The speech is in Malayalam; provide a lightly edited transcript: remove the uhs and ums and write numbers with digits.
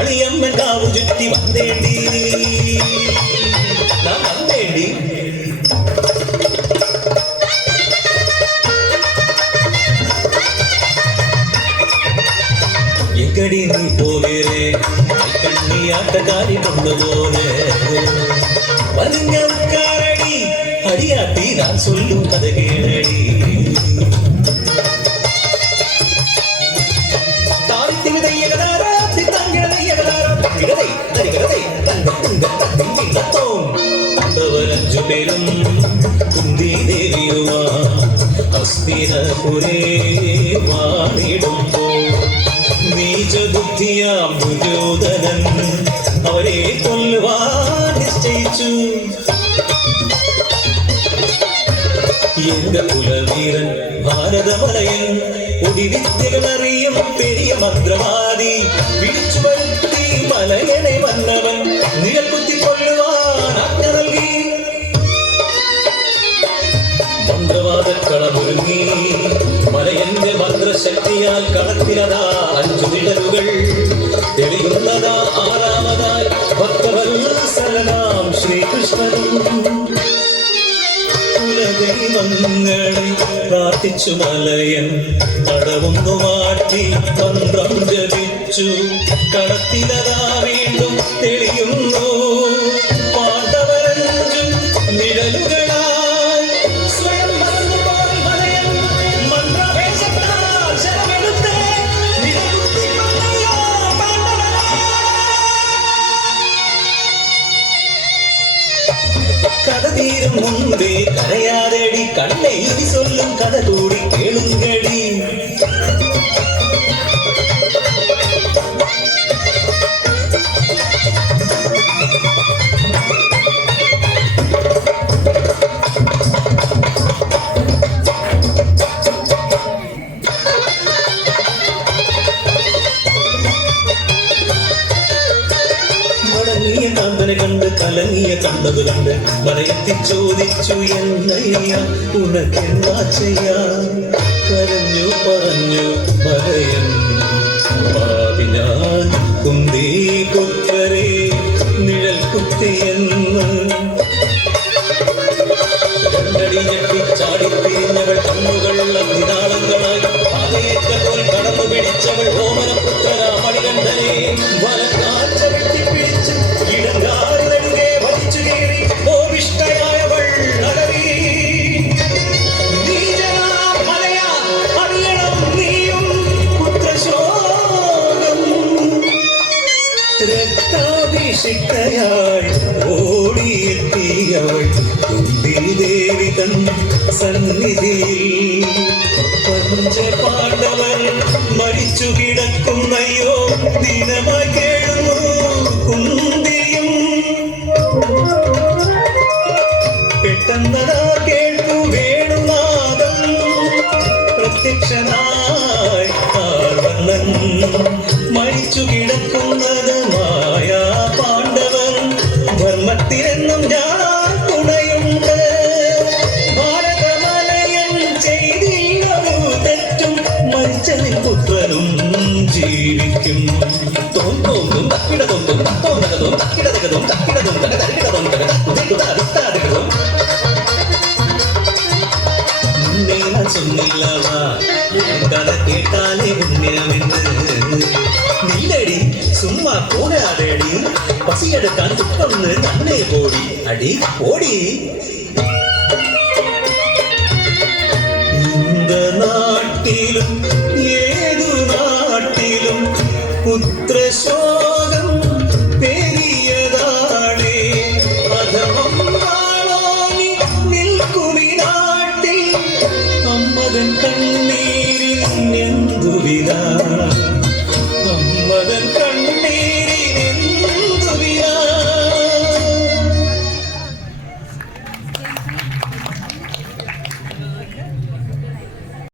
കാളിയമ്മൻ കാവു ചുറ്റി വന്നേണ്ടി നാം വന്നേണ്ടി എക്കടി നീ പോകേരേ കണ്ണിയാട്ടക്കാരി കൊണ്ടുപോലെ വലിഞ്ഞ ഉட்காரடி அடியாட்டி நான் சொல்லும் கதை கேளடி தாரித்தி விதையகதாரா தித்தாங்கிழதையகதாரா திகதை தரிகதை தங்கத்தோம் அந்தவரஞ்சு பேரும் குந்தி தேவியுமா ഹസ്തിനപുരേ വാണിടുമ്പോ നീചബുദ്ധിയാം ദുര്യോധനൻ അവരെ കൊല്ലുവാൻ നിശ്ചയിച്ചു. എന്റെ കുലവീരൻ ഭാരതമലയൻ ഒടിവിദ്യകൾ അറിയും പെരിയ മന്ത്രവാദി വിളിച്ചു വരുത്തി മലയനെ വന്നവൻ നിഴൽ കുത്തി കൊല്ലുവാൻ ആജ്ഞ നൽകി. മന്ത്രവാദക്കളമൊരുങ്ങി മലയന്റെ മന്ത്രശക്തിയാൽ കളത്തിലതാ 5 നിഴലുകൾ തെളിയുന്നതാ. ആറാമതായി ഭക്തവത്സലനാം ശ്രീകൃഷ്ണനും കുലദൈവങ്ങളെ പ്രാർത്ഥിച്ചു മലയൻ തടവൊന്നു മാറ്റി മന്ത്രം ജപിച്ചു. കളത്തിലതാ വീണ്ടും തെളിയുന്നു പാണ്ഡവരഞ്ചും നിഴലുകളായി. സ്വയം മറന്നുപോയി മലയൻ മന്ത്രവേഷത്താൽ ശരമെടുത്ത് നിലകുത്തി മലയോ പാണ്ഡവരെ. കഥ തീരും മുൻപേ കരയാതെടി കണ്ണേ ഇനി சொல்லும் കഥ കൂടി കേളുങ്കടി. മടങ്ങിയ കാന്തനെ കണ്ട് കലങ്ങിയ കണ്ടത് കണ്ട് മലയെത്തി ചോദിച്ചു എന്നയ്യ ഉനക്കെന്നാ ചെയ്യാൻ. കരഞ്ഞു പറഞ്ഞു മലയൻ പാതി ഞാൻ കുന്തി പുത്രരെ നിഴൽ കുത്തിയെന്ന്. രണ്ടടി ഞെട്ടിച്ചാടിത്തിരിഞ്ഞവൾ കണ്ണുകൾ അഗ്നിനാളങ്ങളായി പാതയേറ്റ പോൽ കടന്നു പിടിച്ചവൾ ഓമനപുത്രനാ മണികണ്ഠനെ വലക്കാച്ച വെട്ടിപ്പിടിച്ച് ഇടങ്കാറി നടുകെ വലിച്ചു കീറി ഓവിഷ്ടയായവൾ അലറി. നീചനാം മലയാ അറിയണം നീയും പുത്രശോകം. രക്താഭിഷിക്തയായി ഓടിയെത്തിയവൾ കുന്തിദേവി തൻ സന്നിധിയിൽ. പഞ്ചപാണ്ഡവർ മരിച്ചു കിടക്കുന്നയ്യോ ദീനമായി കേഴുന്നു കുന്തിയും. പെട്ടെന്നതാ കേൾക്കു വേണുനാദം പ്രത്യക്ഷനായി കാർവണ്ണൻ. മരിച്ചു കിടക്കുന്നത് മായാ പാണ്ഡവർ ധർമ്മത്തിനെന്നും ഞാൻ തുണയുണ്ട്. ഭാരതമലയൻ ചെയ്തില്ലൊരു തെറ്റും മരിച്ചതിൽ പുത്രനും ജീവിക്കും. തോന്നും തക്കിടതൊന്നും തത്തോന്നകതും തക്കിടതകതും തക്കിടതും തകതരികിടതും തകതും ഞാൻ சொன்னில்லவா கதை கேட்டாலே உண்மையாமென்று. நில்லடி சும்மா போடாதடி பசி எடுக்கான் துப்பம்னு தன்னே போடி அடி போடி.